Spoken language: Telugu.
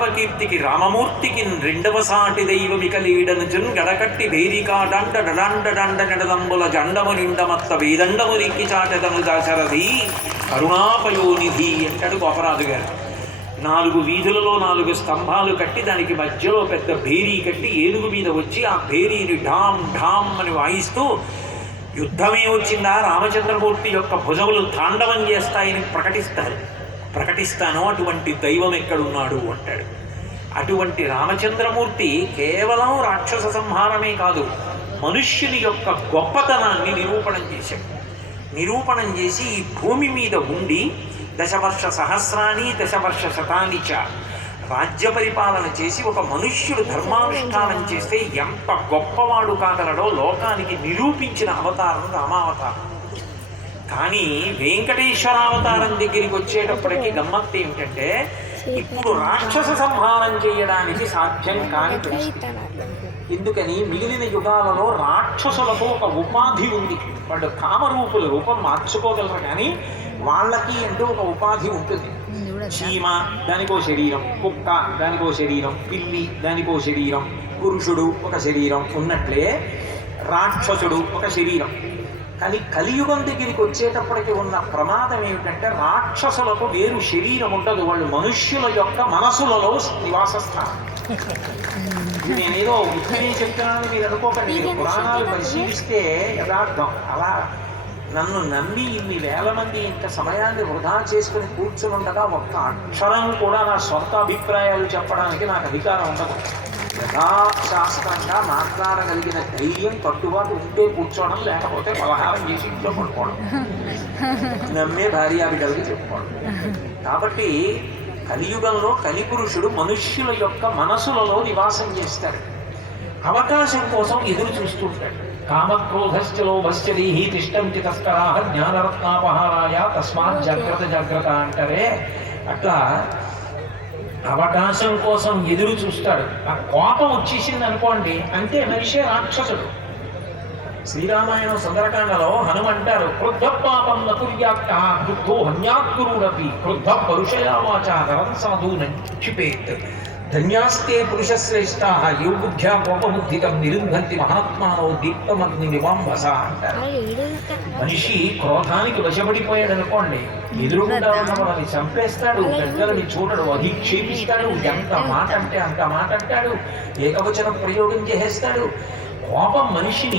తాండవ కీర్తికి రామమూర్తికి రెండవ సాటి దైవమిక లీడనుచున్ గడకట్టి వేదికా డండ డండ డండ నడదంబుల జండము నిండమత్త వేదండము రిక్కి చాటెదను దాశరథి కరుణాపయోనిధి అంటాడు గోపరాజు గారు. 4 వీధులలో 4 స్తంభాలు కట్టి దానికి మధ్యలో పెద్ద భేరీ కట్టి ఏనుగు మీద వచ్చి ఆ భేరీని ఢామ్ ఢామ్ అని వాయిస్తూ యుద్ధమే వచ్చిందా రామచంద్రమూర్తి యొక్క భుజములు తాండవం చేస్తాయని ప్రకటిస్తాను అటువంటి దైవం ఎక్కడున్నాడు అంటాడు. అటువంటి రామచంద్రమూర్తి కేవలం రాక్షస సంహారమే కాదు, మనుష్యుని యొక్క గొప్పతనాన్ని నిరూపణం చేసి ఈ భూమి మీద ఉండి దశవర్ష సహస్రాన్ని దశవర్ష శతాని చ రాజ్య పరిపాలన చేసి ఒక మనుష్యుడు ధర్మానుష్ఠానం చేస్తే ఎంత గొప్పవాడు కాగలడో లోకానికి నిరూపించిన అవతారం రామావతారం. కానీ వెంకటేశ్వరావతారం దగ్గరికి వచ్చేటప్పటికి గమ్మత్తు ఏమిటంటే ఇప్పుడు రాక్షస సంహారం చేయడానికి సాధ్యం కాని పరిస్థితి. ఎందుకని మిగిలిన యుగాలలో రాక్షసులకు ఒక ఉపాధి ఉంది. వాళ్ళు కామరూపుల రూపం మార్చుకోగలరు, కానీ వాళ్ళకి అంటూ ఒక ఉపాధి ఉంటుంది. చీమ దానికో శరీరం, కుక్క దానికో శరీరం, పిల్లి దానికో శరీరం, పురుషుడు ఒక శరీరం ఉన్నట్లే రాక్షసుడు ఒక శరీరం. కానీ కలియుగం దగ్గరికి వచ్చేటప్పటికి ఉన్న ప్రమాదం ఏమిటంటే రాక్షసులకు వేరు శరీరం ఉండదు, వాళ్ళు మనుష్యుల యొక్క మనసులలో నివాస స్థానం. నేనేదో ఉత్తినే చెప్తున్నానని మీరు అనుకోకండి, మీరు పురాణాలు పరిశీలిస్తే యథార్థం. అలా నన్ను నమ్మి ఇన్ని వేల మంది ఇంత సమయాన్ని వృధా చేసుకుని కూర్చుని ఉండగా ఒక్క అక్షరం కూడా నా సొంత అభిప్రాయాలు చెప్పడానికి నాకు అధికారం ఉండదు. యథాశాస్త్రంగా మాట్లాడగలిగిన ధైర్యం కట్టుబాటు ఉంటే కూర్చోవడం, లేకపోతే పలహారం చేసి ఇంట్లో పడుకోవడం, నమ్మే భార్యాబిడ్డలకి చెప్పుకోవడం. కాబట్టి కలియుగంలో కలిపురుషుడు మనుష్యుల యొక్క మనసులలో నివాసం చేస్తాడు, అవకాశం కోసం ఎదురు చూస్తుంటాడు. కామక్రోధశ్చ లోభశ్చ దేహి తిష్టంచి తస్కరాహ జ్ఞానరత్నాపహారాయ తస్మాత్ జాగ్రత్త జాగ్రత్త అంటారే, అట్లా అవకాశం కోసం ఎదురు చూస్తాడు. ఆ కోపం వచ్చేసింది అనుకోండి అంతే, మనిషే రాక్షసుడు. శ్రీరామాయణం సుందరకాండలో హనుమంటారు, క్రుద్ధ పాపం నకుర్యాక్త క్రుద్ధో హన్యాత్కురుడపి క్రుద్ధ పరుషయావాచ నరం సాధూనం క్షిపేత్ ధన్యాస్తే పురుషశ్రేష్ఠా యో బుద్ధ్యా కోపబుద్ధికం నిరుంధంతి మహాత్మానో దీప్తమగ్ని నివాంబస అంటారు. మనిషి క్రోధానికి వశపడిపోయాడు అనుకోండి, ఎదురుగుండా ఉన్న వాళ్ళని చంపేస్తాడు, పెద్దలని చూడడు, అధిక్షేపిస్తాడు, ఎంత మాట అంటే అంత మాట అంటాడు, ఏకవచనం ప్రయోగం చేసేస్తాడు. కోపం మనిషిని